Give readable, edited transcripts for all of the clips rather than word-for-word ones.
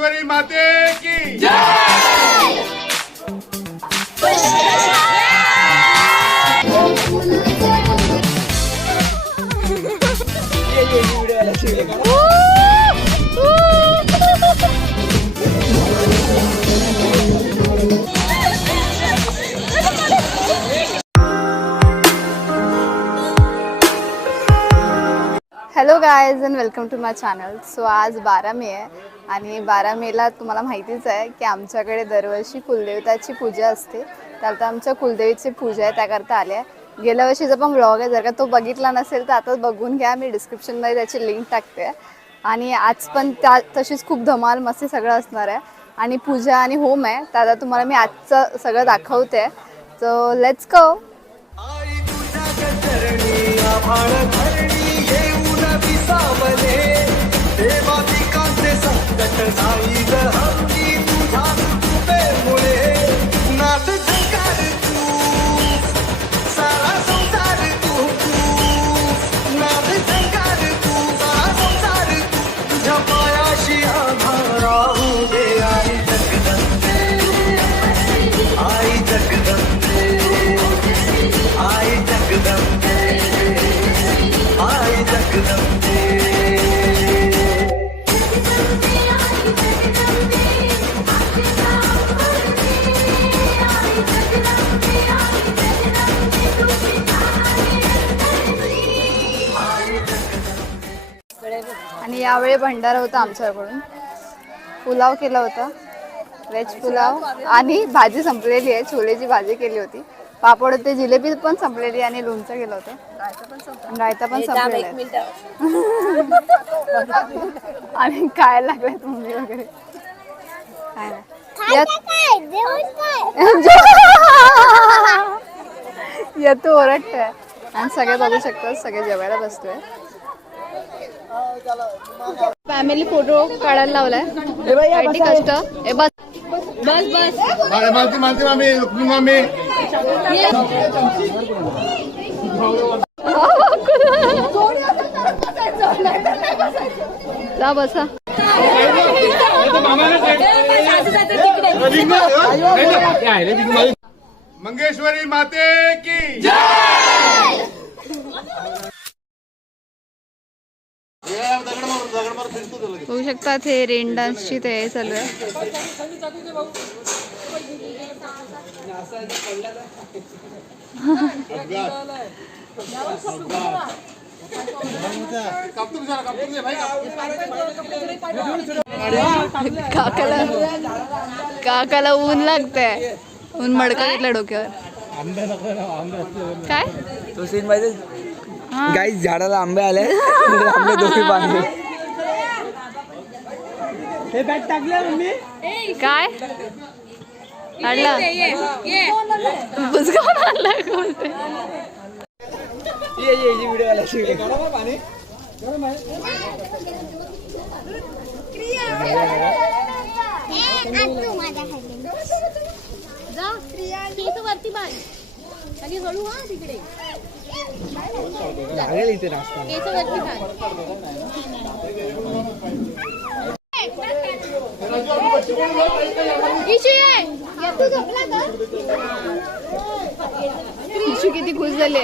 माते की जय। Hello guys and welcome to my channel. So आज 12 मे आहे आणि 12 मेला तुम्हाला माहितीच आहे की आमच्याकडे दरवर्षी कुलदेवताची पूजा असते. त्यात आमच्या कुलदेवीची पूजा आहे त्याकरता आले आहे. गेल्या वर्षीचा पण व्लॉग आहे, जर का तो बघितला नसेल तर आता बघून घ्या. मी डिस्क्रिप्शनमध्ये त्याची लिंक टाकते. आणि आज पण तशीच खूप धमाल मस्ती सगळं असणार आहे आणि पूजा आणि होम आहे. तर आता तुम्हाला मी आजचं सगळं दाखवते. So let's go. आणि यावेळी भंडारा होता आमच्याकडून. पुलाव केला होता, व्हेज पुलाव आणि भाजी संपलेली आहे. छोलेची भाजी केली होती, पापड होते, जिलेबी पण संपलेली आणि लोणचं केलं होतं. रायता पण संपलेला आणि काय लागलंय तुम्ही वगैरे काय येतो ओरडतोय. आणि सगळे बघू शकतात, सगळे जेवायला बसतोय. फॅमिली फोटो काढायला लावलाय. कष्ट ए बस बस बस मालती मालती मामी रुक्मी मामी जा बसा. मंगेश्वरी माते की जय। बघू शकतात हे रेन डान्सची तयारी चालू आहे. काकाला ऊन लागतंय. ऊन मडका घेतला डोक्यावर. काय तो सीन माहिती गाईस, झाडाला आंबे आले. आंबे दोघी बांधले. हे बॅग टाकलं मम्मी. काय आणला बुजगावून आणला बोलते. ये व्हिडिओ आला शिवले. वरती बाय आणि हळू हा तिकडे लागेल इथे रास्ता. केसवरती बाय. इशू किती खुश झाली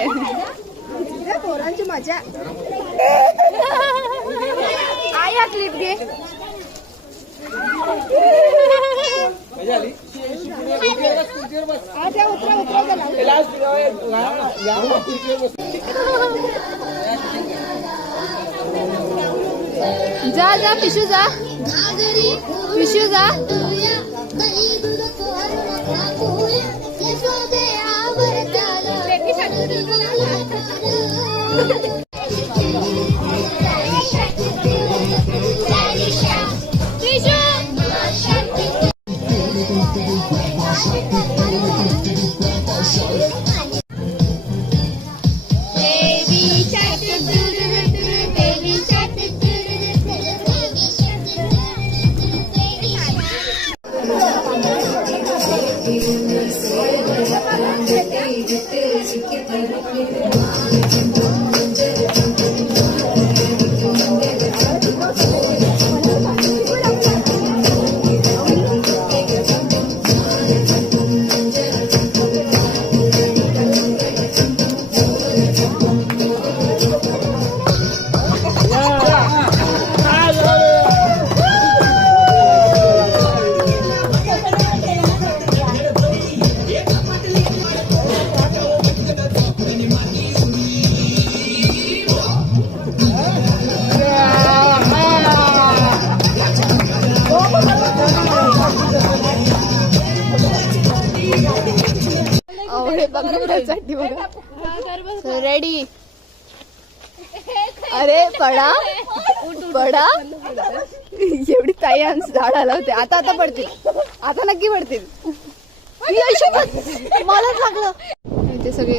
पोरांची मजा. आई हा क्लिप घे. जा जा पिशू जा, पिशू जा. बघा त्यासाठी बघा. रेडी. अरे पडा पडा. एवढी ताई आमचं झाड आलं होते. आता आता पडतील. आता नक्की पडतील. मलाच लागलं. इथे सगळे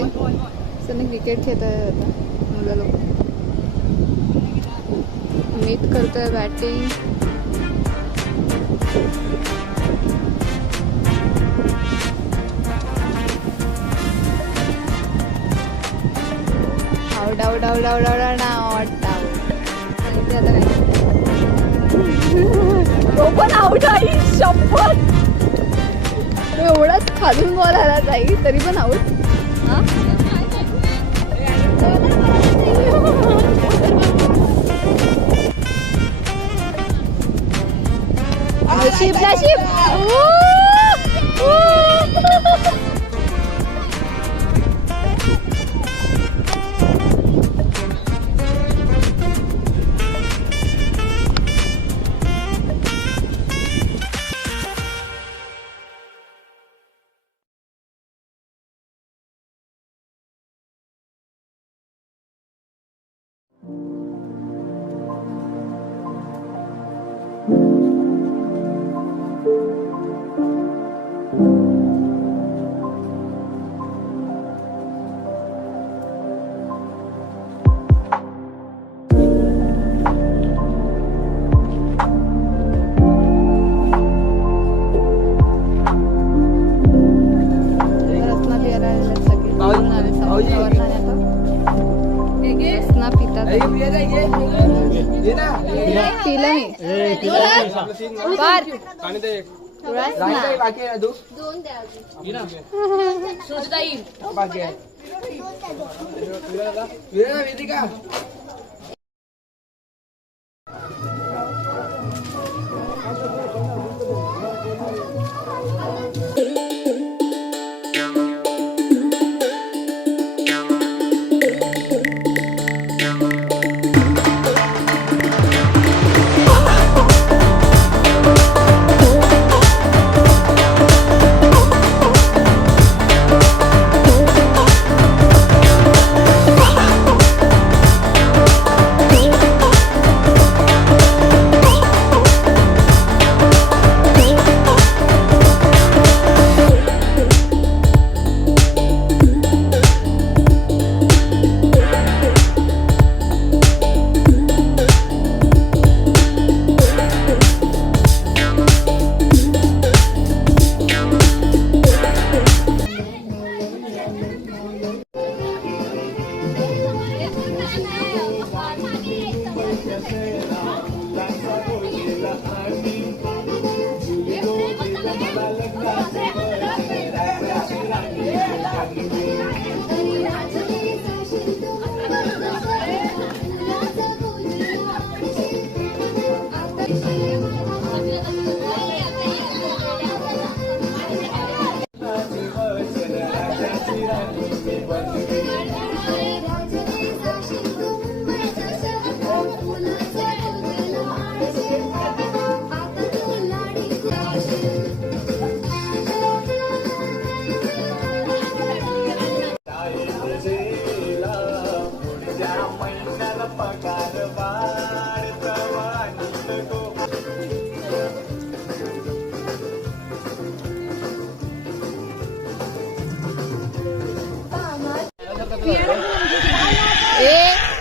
क्रिकेट खेळत आहेत आता मुलं लोक. मीत करतोय batting. Out out out out out out out. तो पण आउट आहे. शपथ. एवढाच खालून बॉल आला ताई तरी पण आउट. नशीब नशीब.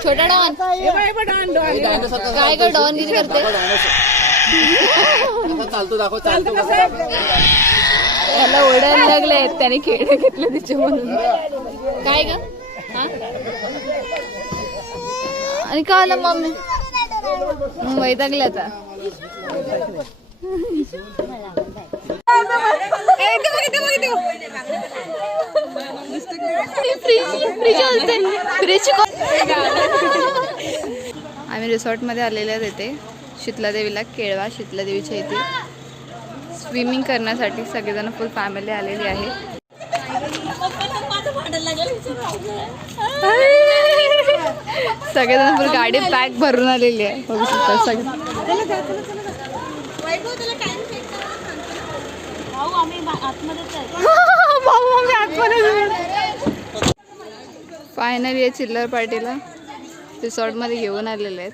छोटा डॉन काय का डॉन किती करते चालतो दाखव चालतो याला ओढायला लागले त्याने खेळ घेतले तिच्या म्हणून काय ग आणि का आला मम्मी वैतागले आता आम्ही रिसॉर्ट मध्ये आलेले आहेत इथे शीतलादेवीला केळवा शीतलादेवीच्या इथे स्विमिंग करण्यासाठी सगळेजण फुल फॅमिली आलेली आहे. सगळेजण फुल गाडी पॅक भरून आलेली आहे बघू शकता सगळे. भाऊ आम्ही आतमध्ये फायनली या चिल्लर पार्टीला रिसॉर्टमध्ये घेऊन आलेले आहेत.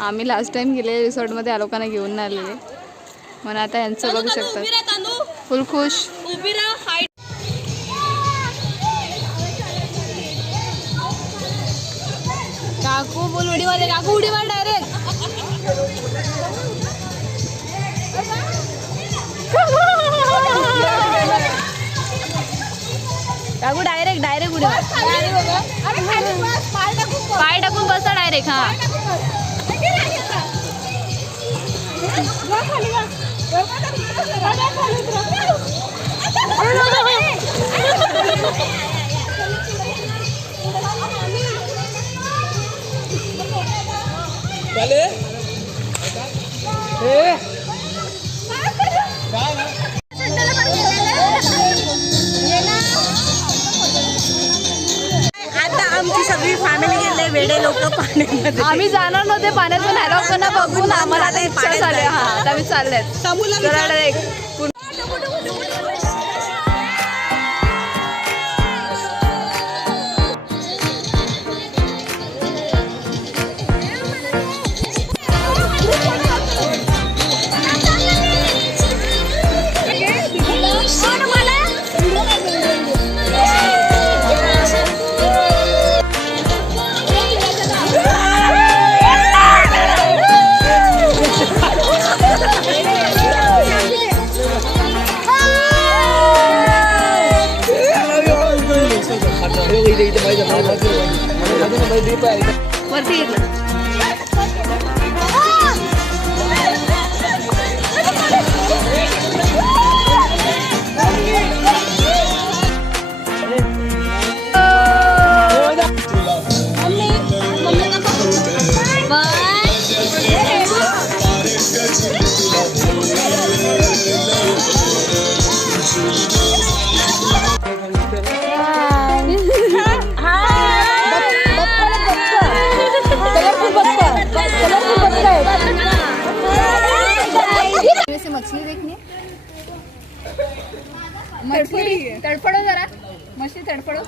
आम्ही लास्ट टाइम गेले रिसॉर्टमध्ये या लोकांना घेऊन नाही आलेले, म्हणून आता यांचं बघू शकतात. फुल खुश. काकू बोल उडी मार, काकू उडी मार डायरेक्ट. काकू डायरेक्ट डायरेक्ट उडी मार. पाय टाकून बसा डायरेक्ट. हा आता आमची सगळी फॅमिली गेले वेडे लोक पाण्यामध्ये. आम्ही जाणार नव्हते पाण्यात, पण ह्या लोकांना बघून आम्हाला आता इच्छा झाली. हा आता मी चाललेत. जरा direct. वरती घेतलं. वैसे मछली देखनी है. मछली तड़फड़ो जरा, मछली तड़फड़ो.